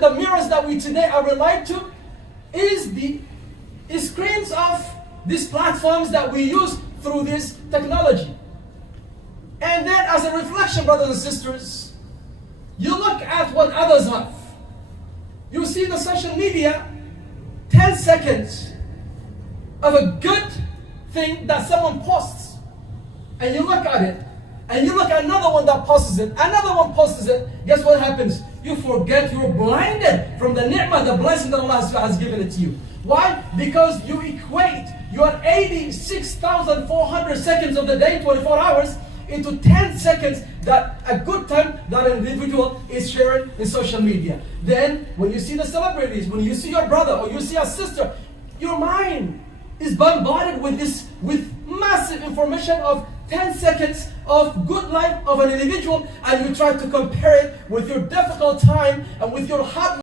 the mirrors that we today are relied to is the screens of these platforms that we use through this technology. And then as a reflection, brothers and sisters, you look at what others have. You see the social media, 10 seconds of a good thing that someone posts, and you look at it, and you look at another one that posts it, another one posts it, guess what happens? You forget, you're blinded from the ni'mah, the blessing that Allah has given it to you. Why? Because you equate your 86,400 seconds of the day, 24 hours, into 10 seconds that a good time that an individual is sharing in social media. Then when you see the celebrities, when you see your brother or you see a sister, your mind is bombarded with massive information of 10 seconds of good life of an individual, and you try to compare it with your difficult time and with your hard